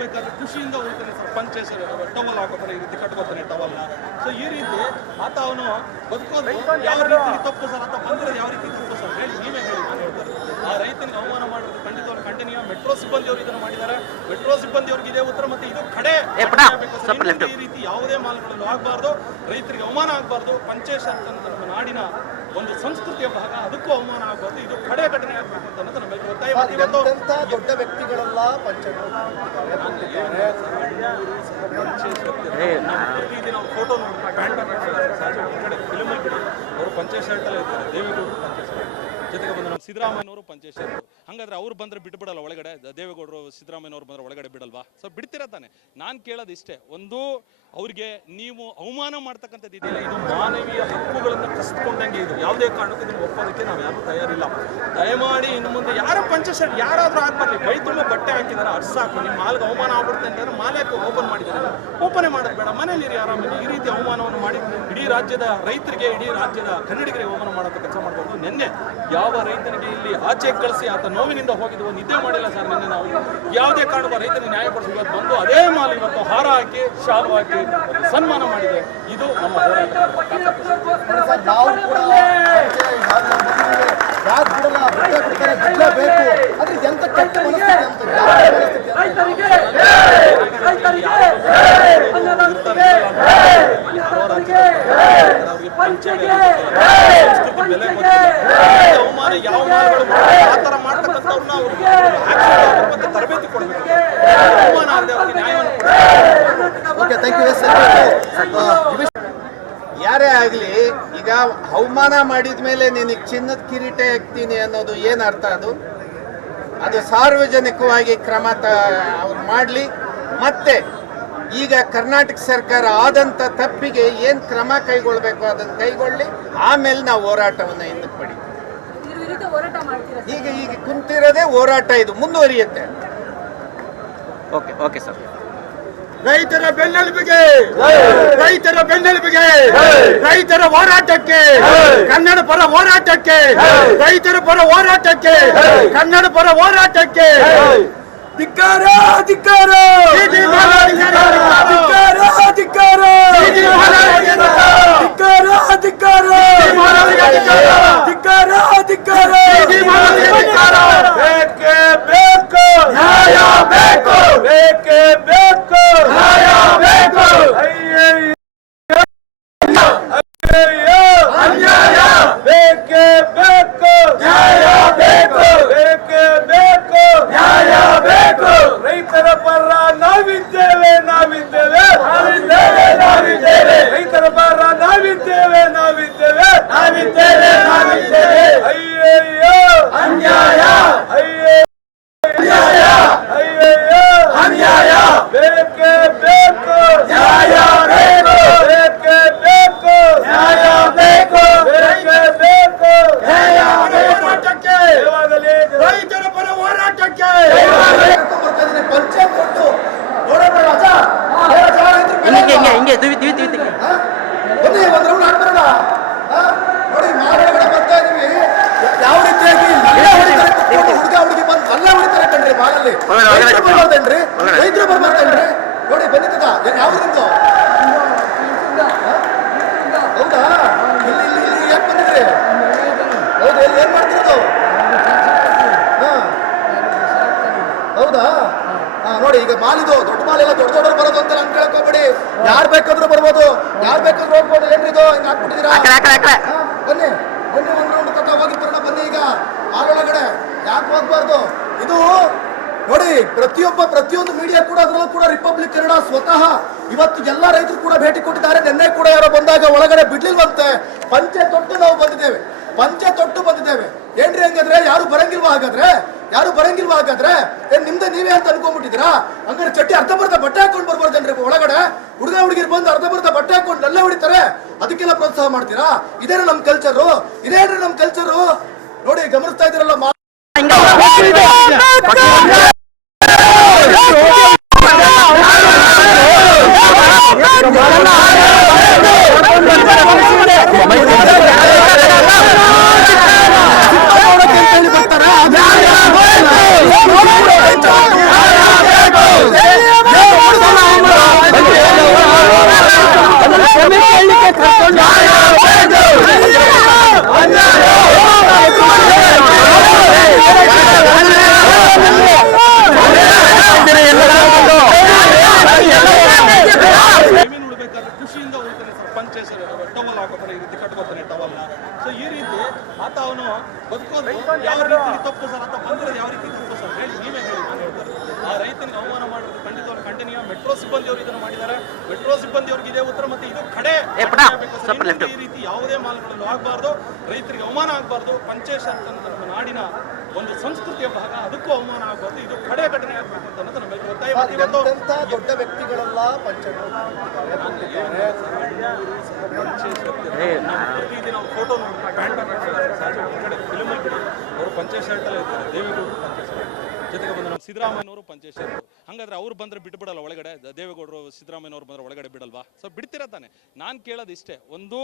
ಹೋಗ್ಬೇಕಾದ್ರೆ ಖುಷಿಯಿಂದ ಹೋಗ್ತಾನೆ ಸರ್. ಪಂಚೇಶ್ವರ ಟವಲ್ ಹಾಕೋತಾನೆ, ಈ ರೀತಿ ಕಟ್ಕೋತಾನೆ ಟವಲ್ನ. ಸೊ ಈ ರೀತಿ ಆತ ಅವನು ಬದುಕೋದು ಯಾವ ರೀತಿ ತಪ್ಪು ಸರ್? ಆತ ಬಂದಿರೋದು ಯಾವ ರೀತಿ ತಪ್ಪು ಸರ್? ಹೇಳಿ, ನೀವೇ ಹೇಳಿ. ನಾನು ಹೇಳ್ತಾರೆ ಆ ರೈತನಿಗೆ ಅವಮಾನ ಮಾಡೋದು ಖಂಡಿತವಾಗಿ ಖಂಡನೀಯ. ಮೆಟ್ರೋ ಸಿಬ್ಬಂದಿಯವರು ಇದನ್ನು ಮಾಡಿದ್ದಾರೆ. ಮೆಟ್ರೋ ಸಿಬ್ಬಂದಿಯವ್ರಿಗೆ ಇದೇ ಉತ್ತರ. ಮತ್ತೆ ಇದು ಕಡೆ ಈ ರೀತಿ ಯಾವುದೇ ಮಾಲ್ಗಳಲ್ಲೂ ಆಗಬಾರ್ದು, ರೈತರಿಗೆ ಅವಮಾನ ಆಗಬಾರ್ದು. ಪಂಚೇಶ್ವರ ನಮ್ಮ ನಾಡಿನ ಒಂದು ಸಂಸ್ಕೃತಿಯ ಭಾಗ, ಅದಕ್ಕೂ ಅವಮಾನ ಆಗಬಾರ್ದು. ಇದು ಕಡೆ ಘಟನೆ ಆಗಬೇಕು ಅಂತ ಅನ್ನೋದು ನಮ್ಮೆಲ್ಲರೂ ಒತ್ತಾಯ. ದೊಡ್ಡ ವ್ಯಕ್ತಿಗಳೆಲ್ಲ ಪ್ರತಿದಿನ ಫೋಟೋ ಫಿಲ್ಮ್ ಅವರು ಪಂಚೇಶ್ವರ ಇರ್ತಾರೆ. ದೇವೇಗೌಡರು ಪಂಚೇಶ್ವರ ಜೊತೆಗೆ ಬಂದು ನಮ್ಮ ಸಿದ್ದರಾಮಯ್ಯನವರು ಪಂಚೇಶ್ವರ. ಹಂಗಾದ್ರೆ ಅವ್ರು ಬಂದ್ರೆ ಬಿಟ್ಬಿಡಲ್ಲ ಒಳಗಡೆ? ದೇವೇಗೌಡರು ಸಿದ್ದರಾಮಯ್ಯನವರು ಬಂದ್ರೆ ಒಳಗಡೆ ಬಿಡಲ್ವಾ? ಸೊ ಬಿಡ್ತಿರ ತಾನೆ. ನಾನು ಕೇಳೋದು ಇಷ್ಟೇ, ಒಂದು ಅವ್ರಿಗೆ ನೀವು ಅವಮಾನ ಮಾಡ್ತಕ್ಕಂಥದ್ದು ಇದೆಯಲ್ಲ, ಇದು ಮಾನವೀಯ ಹಕ್ಕುಗಳನ್ನು ಕಸಿದುಕೊಂಡಂಗೆ. ಇದು ಯಾವುದೇ ಕಾರಣಕ್ಕೂ ಇದನ್ನು ಒಪ್ಪೋದಕ್ಕೆ ನಾವು ಯಾರು ತಯಾರಿಲ್ಲ. ದಯಮಾಡಿ ಇನ್ನು ಮುಂದೆ ಯಾರು ಪಂಚೇಶ್ವರ ಯಾರಾದ್ರೂ ಹಾಕ್ಬರ್ಲಿ, ಕೈ ತುಂಬ ಬಟ್ಟೆ ಹಾಕಿದ್ದಾರೆ ಅಷ್ಟು ಸಾಕು. ನಿಮ್ಮ ಮಾಲ್ಗೆ ಅವಮಾನ ಆಗ್ಬಿಡುತ್ತೆ ಅಂತಂದ್ರೆ ಮಾಲೆ ಓಪನ್ ಮಾಡಿದ್ದಾರೆ, ಓಪನ್ ಮಾಡೋದು ಬೇಡ, ಮನೇಲಿರಿ ಆರಾಮಾಗಿ. ಈ ರೀತಿ ಅವಮಾನವನ್ನು ಮಾಡಿ ಇಡೀ ರಾಜ್ಯದ ರೈತರಿಗೆ, ಇಡೀ ರಾಜ್ಯದ ಕನ್ನಡಿಗರಿಗೆ ಅವಮಾನ ಮಾಡೋಕ್ಕೆ ಕೆಲಸ ಮಾಡಬಾರ್ದು. ನಿನ್ನೆ ಯಾವ ರೈತನಿಗೆ ಇಲ್ಲಿ ಆಚೆ ಕಳಿಸಿ ಆತ ನೋವಿನಿಂದ ಹೋಗಿದ್ವು, ನಿದ್ದೆ ಮಾಡಿಲ್ಲ ಸರ್. ನಿನ್ನೆ ನಾವು ಯಾವುದೇ ಕಾರಣವ ರೈತನಿಗೆ ನ್ಯಾಯಪಡಿಸಬೇಕು ಬಂದು ಅದೇ ಮಾಲ್ ಇವತ್ತು ಹಾರ ಹಾಕಿ ಶಾಲು ಹಾಕಿ ಸನ್ಮಾನ ಮಾಡಿದೆ. ಇದು ನಮ್ಮ ಹೋರಾಟ. ಅವಮಾನ ಯಾವ ಮಾಲ್ಗಳು ಆ ತರ ಮಾಡ್ತಕ್ಕಂಥವ್ರನ್ನ ಅವ್ರಿಗೆ ತರಬೇತಿ ಕೊಡಬೇಕು. ಅವಮಾನ ಆಗದೆ ಅವ್ರಿಗೆ ನ್ಯಾಯವನ್ನು ಯಾರೇ ಆಗ್ಲಿ, ಈಗ ಅವಮಾನ ಮಾಡಿದ ಮೇಲೆ ನಿನಗೆ ಚಿನ್ನದ ಕಿರೀಟ ಹಾಕ್ತೀನಿ ಅನ್ನೋದು ಏನ್ ಅರ್ಥ? ಅದು ಸಾರ್ವಜನಿಕವಾಗಿ ಕ್ರಮ ಅವ್ರು ಮಾಡ್ಲಿ. ಮತ್ತೆ ಈಗ ಕರ್ನಾಟಕ ಸರ್ಕಾರ ಆದಂತ ತಪ್ಪಿಗೆ ಏನ್ ಕ್ರಮ ಕೈಗೊಳ್ಬೇಕು ಅದನ್ನ ಕೈಗೊಳ್ಳಿ. ಆಮೇಲೆ ನಾವು ಹೋರಾಟವನ್ನ ಹಿಂದಕ್ಕೆ ಪಡಿ. ಈಗ ಕುಂತಿರೋದೇ ಹೋರಾಟ, ಇದು ಮುಂದುವರಿಯುತ್ತೆ. Okay okay sir. ರೈತರ ಬೆನ್ನೆಲುಬಿಗೆ, ರೈತರ ಬೆನ್ನೆಲುಬಿಗೆ, ರೈತರ ಹೋರಾಟಕ್ಕೆ, ಕನ್ನಡ ಪರ ಹೋರಾಟಕ್ಕೆ, ರೈತರ ಪರ ಹೋರಾಟಕ್ಕೆ, ಕನ್ನಡ ಪರ ಹೋರಾಟಕ್ಕೆ ಧಿಕ್ಕಾರ ಧಿಕ್ಕಾರ ಧಿಕ್ಕಾರ ಧಿಕ್ಕಾರ ಧಿಕ್ಕಾರ ಧಿಕ್ಕಾರ ಧಿಕ್ಕಾರ ಧಿಕ್ಕಾರ. ಬೇಕೇ ಬೇಕು ನ್ಯಾಯ, ಬೇಕು ಬೇಕೇ ಬೇಕು ನ್ಯಾಯ, ಬೇಕು ಅನ್ಯಾಯ, ಬೇಕೇ ಬೇಕು ನ್ಯಾಯ, ಬೇಕು ಬೇಕೇ ಬೇಕು ನ್ಯಾಯ, ಬೇಕು. ರೈತರ ಪರ ನಾವಿದ್ದೇವೆ, ನಾವಿದ್ದೇವೆ, ನಾವಿದ್ದೇವೆ, ನಾವಿದ್ದೇವೆ. ರೈತರ ಪರ ನಾವಿದ್ದೇವೆ, ನಾವಿದ್ದೇವೆ, ನಾವಿದ್ದೇವೆ, ನಾವಿದ್ದೇವೆ. ಅಯ್ಯಯ್ಯೋ ಅನ್ಯಾಯ, ಅಯ್ಯಯ್ಯೋ ಅಯ್ಯಯ್ಯೋ ಅನ್ಯಾಯ, ಬೇಕೇ ಬೇಕು ನ್ಯಾಯ, ಬೇಕು ಬೇಕೇ ಬೇಕು ನ್ಯಾಯ, ಬೇಕು ಬೇಕೇ ಬೇಕು ನ್ಯಾಯ. ಹೋರಾಟಕ್ಕೆ ರೈತರ ಪರ ಹೋರಾಟಕ್ಕೆ ಪಂಚೆ ಕೊಟ್ಟು ಹಿಂಗೆ ಬನ್ನಿ, ಒಂದು ರೌಂಡ್ ಆಡ್ಬರೋಣ. ನೋಡಿ, ಮಾರೊಳಗಡೆ ಬರ್ತಾ ಇದೀವಿ. ಯಾವ ರೀತಿಯಾಗಿ ಹುಡುಗ ಹುಡುಗಿ ಬಂದು ಅಲ್ಲ ಹೊಡಿತಾರೆ ಕಣ್ರಿ ಮಾಲಲ್ಲಿ. ಬರ್ಬಾರ್ದೇನ್ರಿ? ರೈತರು ಬರ್ಬಾರ್ದೇನ್ರಿ? ನೋಡಿ ಬಂದಿದ್ದ ಯಾವ ನಿಂತು? ಹೌದಾ? ಇಲ್ಲಿ ಇಲ್ಲಿ ಇಲ್ಲಿ ಯಾಕೆ ಬಂದಿದ್ರಿ? ಹೌದು, ಇಲ್ಲಿ ಏನ್ ಮಾಡ್ತಿರೋದು? ಹೌದಾ? ನೋಡಿ, ಈಗ ಮಾಲಿದು ದೊಡ್ಡ ಮಾಲೆಲ್ಲ ದೊಡ್ಡ ದೊಡ್ಡವ್ರು ಬರೋದು ಅಂತ ನಾನು ಕೇಳ್ಕೊಬೇಡಿ. ಯಾರು ಬೇಕಾದ್ರೂ ಬರ್ಬೋದು, ಯಾರು ಬೇಕಾದ್ರೂ ಹೋಗ್ಬೋದು. ಏನ್ರಿದು ಹಿಂಗೆ ಹಾಕ್ಬಿಟ್ಟಿದ್ದೀರಾ? ಬನ್ನಿ ಬನ್ನಿ, ಒಂದು ರೌಂಡ್ ತಕ್ಕ ಹೋಗಿ ಬರೋಣ. ಬನ್ನಿ, ಈಗ ಮಾಲೊಳಗಡೆ ಯಾಕೆ ಹೋಗ್ಬಾರ್ದು? ಇದು ನೋಡಿ, ಪ್ರತಿಯೊಂದು ಮೀಡಿಯಾ ಕೂಡ, ಅದರಲ್ಲೂ ಕೂಡ ರಿಪಬ್ಲಿಕ್ ಕನ್ನಡ ಸ್ವತಃ ಇವತ್ತು ಎಲ್ಲ ರೈತರು ಕೂಡ ಭೇಟಿ ಕೊಟ್ಟಿದ್ದಾರೆ. ನಿನ್ನೆ ಕೂಡ ಯಾರೋ ಬಂದಾಗ ಒಳಗಡೆ ಬಿಡ್ಲಿಲ್ವಂತೆ. ಪಂಚೆ ತೊಟ್ಟು ನಾವು ಬಂದಿದ್ದೇವೆ, ಪಂಚೆ ತೊಟ್ಟು ಬಂದಿದ್ದೇವೆ. ಏನ್ರಿ ಹಂಗಾದ್ರೆ? ಯಾರು ಬರಂಗಿಲ್ವಾ? ಹಾಗಾದ್ರೆ ಏನ್ ನಿಮ್ದೆ ನೀವೇ ಅಂತ ಅನ್ಕೊಂಡ್ಬಿಟ್ಟಿದ್ರಾ? ಹಂಗಾರೆ ಚಟ್ಟಿ ಅರ್ಧಬರ್ಧ ಬಟ್ಟೆ ಹಾಕೊಂಡು ಬರ್ಬಾರ್ದೇನ್ರಿ ಒಳಗಡೆ? ಹುಡುಗ ಹುಡುಗಿರು ಬಂದು ಅರ್ಧಬರ್ಧ ಬಟ್ಟೆ ಹಾಕೊಂಡು ನಲ್ಲೇ ಹೊಡಿತಾರೆ, ಅದಕ್ಕೆಲ್ಲ ಪ್ರೋತ್ಸಾಹ ಮಾಡ್ತೀರಾ? ಇದೇನು ನಮ್ ಕಲ್ಚರು? ಇದೇನ್ರಿ ನಮ್ ಕಲ್ಚರು? ನೋಡಿ, ಗಮನಿಸ್ತಾ ಇದ್ದೀರಲ್ಲ. ಬರ್ತಾರ ಯಾವ ರೀತಿ ತಪ್ಪು ಸರ್ ಅಂತ ಬಂದಿರೋದು ಯಾವ ರೀತಿ ತಪ್ಪು ಸರ್ ಹೇಳಿ, ನೀವೇ ಹೇಳಿ. ನಾನು ಹೇಳ್ತಾರೆ ಆ ರೈತನಿಗೆ ಅವಮಾನ ಮಾಡೋದು ಖಂಡಿತವಾಗಿ ಖಂಡನೀಯ. ಮೆಟ್ರೋ ಸಿಬ್ಬಂದಿಯವರು ಇದನ್ನು ಮಾಡಿದ್ದಾರೆ. ಮೆಟ್ರೋ ಸಿಬ್ಬಂದಿಯವ್ರಿಗೆ ಇದೇ ಉತ್ತರ, ಮತ್ತೆ ಇದು ಕಡೆ ಈ ರೀತಿ ಯಾವುದೇ ಮಾಲ್ಗಳಲ್ಲೂ ಆಗಬಾರ್ದು, ರೈತರಿಗೆ ಅವಮಾನ ಆಗಬಾರ್ದು. ಪಂಚಾಯತ್ ನಮ್ಮ ನಾಡಿನ ಒಂದು ಸಂಸ್ಕೃತಿಯ ಭಾಗ, ಅದಕ್ಕೂ ಅವಮಾನ ಆಗಬಾರ್ದು. ಇದು ಕಡೆ ಘಟನೆ ಆಗಬೇಕು ಅಂತ ಅನ್ನೋದು ನಮ್ಮೆಲ್ಲರೂ ಒತ್ತಾಯ. ದೊಡ್ಡ ವ್ಯಕ್ತಿಗಳೆಲ್ಲ ಪಂಚಾಯತ್ ಪ್ರತಿದಿನ ಫೋಟೋ ಫಿಲ್ಮ್ ಅವರು ಪಂಚಾಯತ್ ಶರ್ಟಲ್ಲೇ ಇರ್ತಾರೆ. ದೇವೇಗೌಡರು ಪಂಚಾಯತ್ ಶರ್ಟ್ ಜೊತೆಗೆ ಬಂದು ನಮ್ಮ ಸಿದ್ದರಾಮಯ್ಯನವರು ಪಂಚಾಯತ್ ಶರ್ಟ್. ಹಂಗಾದ್ರೆ ಅವ್ರು ಬಂದ್ರೆ ಬಿಟ್ಬಿಡಲ್ಲ ಒಳಗಡೆ, ದೇವೇಗೌಡರು ಸಿದ್ದರಾಮಯ್ಯನವರು ಬಂದ್ರೆ ಒಳಗಡೆ ಬಿಡಲ್ವಾ? ಸೊ ಬಿಡ್ತೀರ ತಾನೆ. ನಾನು ಕೇಳೋದು ಇಷ್ಟೇ, ಒಂದು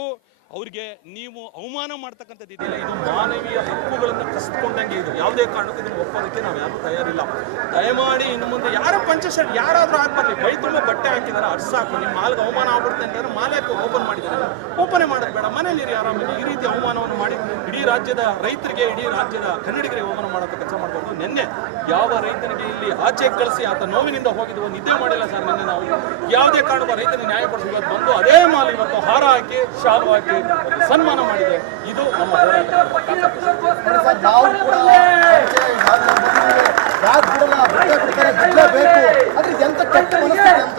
ಅವ್ರಿಗೆ ನೀವು ಅವಮಾನ ಮಾಡ್ತಕ್ಕಂಥದ್ದು ಇದೆಯಲ್ಲ, ಇದು ಮಾನವೀಯ ಹಕ್ಕುಗಳನ್ನು ಕಸಿದುಕೊಂಡಂಗೆ. ಇದು ಯಾವುದೇ ಕಾರಣಕ್ಕೂ ಇದನ್ನು ಒಪ್ಪೋದಕ್ಕೆ ನಾವು ಯಾರು ತಯಾರಿಲ್ಲ. ದಯಮಾಡಿ ಇನ್ನು ಮುಂದೆ ಯಾರು ಪಂಚಾಯತ್ ಶರ್ಟ್ ಯಾರಾದ್ರೂ ಹಾಕ್ಬಾರ್ಲಿ. ಕೈ ತುಂಬ ಬಟ್ಟೆ ಹಾಕಿದ್ದಾರೆ, ಅಷ್ಟು ಸಾಕು. ನಿಮ್ಮ ಮಾಲ್ಗೆ ಅವಮಾನ ಆಗ್ಬಿಡುತ್ತೆ ಅಂತಂದ್ರೆ ಮಾಲೆ ಓಪನ್ ಮಾಡಿದ್ದಾರೆ, ಓಪನ್ ಮಾಡೋದು ಬೇಡ, ಮನೇಲಿ ಆರಾಮಾಗಿ. ಈ ರೀತಿ ಅವಮಾನವನ್ನು ಮಾಡಿ ಇಡೀ ರಾಜ್ಯದ ರೈತರಿಗೆ, ಇಡೀ ರಾಜ್ಯದ ಕನ್ನಡಿಗರಿಗೆ ಅವಮಾನ ಮಾಡೋಕ್ಕೆ ಕೆಲಸ ಮಾಡಬಾರ್ದು. ನಿನ್ನೆ ಯಾವ ರೈತನಿಗೆ ಇಲ್ಲಿ ಆಚೆ ಕಳಿಸಿ ಆತ ನೋವಿನಿಂದ ಹೋಗಿದ್ವು, ನಿದ್ದೆ ಮಾಡಿಲ್ಲ ಸರ್. ನಿನ್ನೆ ನಾವು ಯಾವುದೇ ಕಾರಣವ ರೈತನಿಗೆ ನ್ಯಾಯಪಡಿಸಬೇಕು ಬಂದು ಅದೇ ಮಾಲ್ ಇವತ್ತು ಹಾರ ಹಾಕಿ ಶಾಲು ಹಾಕಿ ಸನ್ಮಾನ ಮಾಡಿದೆ. ಇದು ನಮ್ಮ ಹೋರಾಟ. ನಾವು ಕೂಡ ಯಾಕೆ ಬಿಡಲ್ಲ, ಬಟ್ಟೆ ಕೊಡ್ತಾರೆ, ಬಿಡಲೇಬೇಕು. ಆದ್ರೆ ಎಂತ ಕೆಟ್ಟ ಮನಸ್ಥಿತಿ ಅಂತ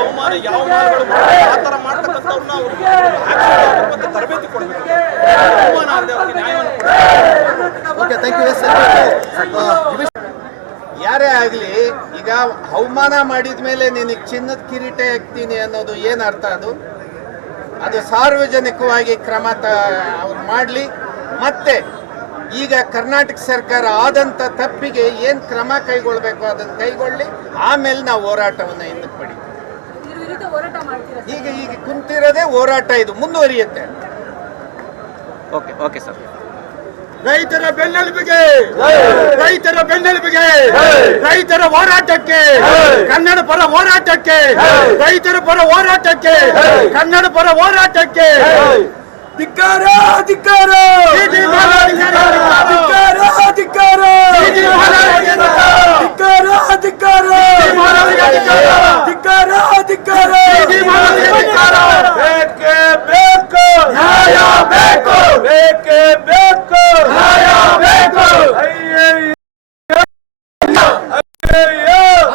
ಅವಮಾನ ಯಾವ ಮಾಲ್ಗಳು ಆ ಥರ ಮಾಡ್ತಕ್ಕಂಥವ್ರನ್ನ ಅವ್ರಿಗೆ ತರಬೇತಿ ಕೊಡಬೇಕು. ಅವಮಾನ ಆಗದೆ ಅವ್ರಿಗೆ ನ್ಯಾಯವನ್ನು ಕೊಡಬೇಕು. Okay, thank you. ಯಾರೇ ಆಗಲಿ, ಈಗ ಅವಮಾನ ಮಾಡಿದ ಮೇಲೆ ನಿನಗೆ ಚಿನ್ನದ ಕಿರೀಟ ಹಾಕ್ತೀನಿ ಅನ್ನೋದು ಏನು ಅರ್ಥ? ಅದು ಸಾರ್ವಜನಿಕವಾಗಿ ಕ್ರಮ ಅವ್ರು ಮಾಡಲಿ. ಮತ್ತೆ ಈಗ ಕರ್ನಾಟಕ ಸರ್ಕಾರ ಆದಂಥ ತಪ್ಪಿಗೆ ಏನು ಕ್ರಮ ಕೈಗೊಳ್ಬೇಕು ಅದನ್ನು ಕೈಗೊಳ್ಳಿ. ಆಮೇಲೆ ನಾವು ಹೋರಾಟವನ್ನು ಹಿಂದಕ್ಕೆ ಪಡಿತೀವಿ. ಈಗ ಕುಂತಿರೋದೇ ಹೋರಾಟ, ಇದು ಮುಂದುವರಿಯುತ್ತೆ. Okay okay sir. ರೈತರ ಬೆನ್ನೆಲುಬಿಗೆ, ರೈತರ ಬೆನ್ನೆಲುಬಿಗೆ, ರೈತರ ಹೋರಾಟಕ್ಕೆ, ಕನ್ನಡ ಪರ ಹೋರಾಟಕ್ಕೆ, ರೈತರ ಪರ ಹೋರಾಟಕ್ಕೆ, ಕನ್ನಡ ಪರ ಹೋರಾಟಕ್ಕೆ ಧಿಕ್ಕಾರ, ಧಿಕ್ಕಾರ, ಧಿಕ್ಕಾರ, ಧಿಕ್ಕಾರ, ಧಿಕ್ಕಾರ, ಧಿಕ್ಕಾರ, ಧಿಕ್ಕಾರ. ಬೇಕೇ ಬೇಕು ನ್ಯಾಯ, ಬೇಕು ಬೇಕೇ ಬೇಕು ನ್ಯಾಯ, ಬೇಕು.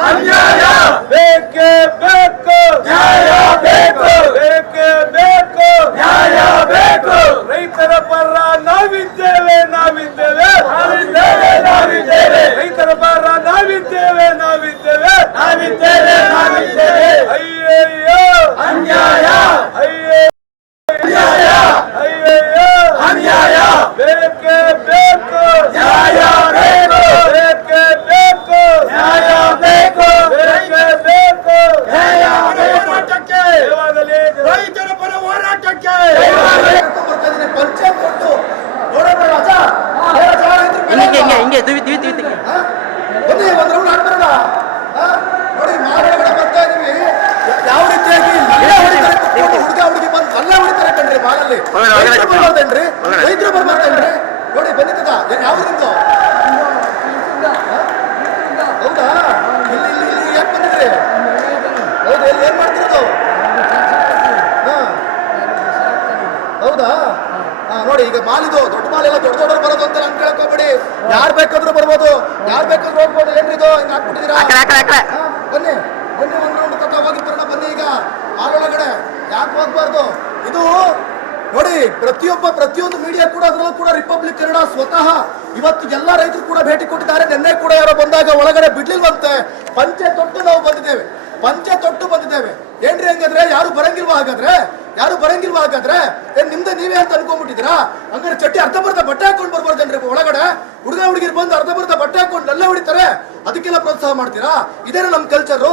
ಅನ್ಯಾಯ ಬೇಕೇ ಬೇಕು ನ್ಯಾಯ, ಬೇಕು ಬೇಕೇ ಬೇಕು ನ್ಯಾಯ, ಬೇಕು. ರೈತರ ಪರ ನಾವಿದ್ದೇವೆ, ನಾವಿದ್ದೇವೆ, ನಾವಿದ್ದೇವೆ, ನಾವಿದ್ದೇವೆ. ರೈತರ ಪರ ನಾವಿದ್ದೇವೆ, ನಾವಿದ್ದೇವೆ, ನಾವಿದ್ದೇವೆ, ನಾವಿದ್ದೇವೆ. ಅಯ್ಯಯ್ಯೋ ಅನ್ಯಾಯ, ಅಯ್ಯಯ್ಯೋ ಅಯ್ಯಯ್ಯೋ ಅನ್ಯಾಯ. ಬೇಕೇ ಬೇಕು ನ್ಯಾಯ, ಬೇಕು ಬೇಕೇ ಬೇಕು ನ್ಯಾಯ, ಬೇಕು ಬೇಕೇ ಬೇಕು ನ್ಯಾಯ. ಹೋರಾಟಕ್ಕೆ ರೈತರ ಪರ ಹೋರಾಟಕ್ಕೆ ಪಂಚಾಯತ್ ಕೊಟ್ಟು ನೋಡೋಣ. ಹಿಂಗೆ ಬನ್ನಿ, ಒಂದು ರೌಂಡ್ ಆಡ್ಬರೋಣ. ನೋಡಿ, ಮಾಲ್ಗಳೊಳಗಡೆ ಬರ್ತಾ ಇದೀವಿ. ಯಾವ ರೀತಿಯಾಗಿ ಹುಡುಗ ಹುಡುಗಿ ಬಂದು ಅಲ್ಲೇ ಹೊಡಿತಾರೆ ಕಣ್ರಿ ಮಾಲಲ್ಲಿ. ಬರ್ಬಾರ್ದೇನ್ರಿ? ರೈತರು ಬರ್ಬಾರ್ದೇನ್ರಿ? ನೋಡಿ, ಬಂದಿದ್ದದ ಯಾವ ನಿಮ್ದು? ಹೌದಾ? ಇಲ್ಲಿ ಇಲ್ಲಿ ಇಲ್ಲಿ ಯಾಕೆ ಬಂದಿದ್ರಿ? ಹೌದು, ಇಲ್ಲಿ ಏನ್ ಮಾಡ್ತಿರೋದು? ಹೌದಾ? ನೋಡಿ, ಈಗ ಮಾಲಿದು ದೊಡ್ಡ ಮಾಲೆಲ್ಲ ದೊಡ್ಡ ದೊಡ್ಡವ್ರು ಬರೋದು ಅಂತ ನಾನು ಕೇಳ್ಕೊಬೇಡಿ. ಯಾರು ಬೇಕಾದ್ರೂ ಬರ್ಬೋದು, ಯಾರು ಬೇಕಾದ್ರೂ ಹೋಗ್ಬೋದು. ಏನ್ರಿದು ಹಿಂಗೆ ಹಾಕ್ಬಿಟ್ಟಿದ್ದೀರಾ? ಬನ್ನಿ ಬನ್ನಿ, ಒಂದು ರೌಂಡ್ ತಕ್ಕ ಹೋಗಿ ಬರೋಣ. ಬನ್ನಿ, ಈಗ ಮಾಲೊಳಗಡೆ ಯಾಕೆ ಹೋಗ್ಬಾರ್ದು? ಇದು ನೋಡಿ, ಪ್ರತಿಯೊಂದು ಮೀಡಿಯಾ ಕೂಡ, ಅದರಲ್ಲೂ ಕೂಡ ರಿಪಬ್ಲಿಕ್ ಕನ್ನಡ ಸ್ವತಃ ಇವತ್ತು ಎಲ್ಲ ರೈತರು ಕೂಡ ಭೇಟಿ ಕೊಟ್ಟಿದ್ದಾರೆ. ನಿನ್ನೆ ಕೂಡ ಯಾರೋ ಬಂದಾಗ ಒಳಗಡೆ ಬಿಡ್ಲಿಲ್ವಂತೆ. ಪಂಚೆ ತೊಟ್ಟು ನಾವು ಬಂದಿದ್ದೇವೆ, ಪಂಚೆ ತೊಟ್ಟು ಬಂದಿದ್ದೇವೆ. ಏನ್ರಿ ಹಂಗಾದ್ರೆ? ಯಾರು ಬರಂಗಿಲ್ವಾ? ಹಾಗಾದ್ರೆ ಏನ್ ನಿಮ್ದೆ ನೀವೇ ಅಂತ ಅನ್ಕೊಂಡ್ಬಿಟ್ಟಿದ್ರಾ? ಹಂಗಾರೆ ಚಟ್ಟಿ ಅರ್ಧಬರ್ಧ ಬಟ್ಟೆ ಹಾಕೊಂಡು ಬರ್ಬಾರ್ದೇನ್ರಿ ಒಳಗಡೆ? ಹುಡುಗ ಹುಡುಗಿರು ಬಂದು ಅರ್ಧಬರ್ಧ ಬಟ್ಟೆ ಹಾಕೊಂಡು ಅಲ್ಲೇ ಹೊಡಿತಾರೆ, ಅದಕ್ಕೆಲ್ಲ ಪ್ರೋತ್ಸಾಹ ಮಾಡ್ತೀರಾ? ಇದೇನ ನಮ್ ಕಲ್ಚರು?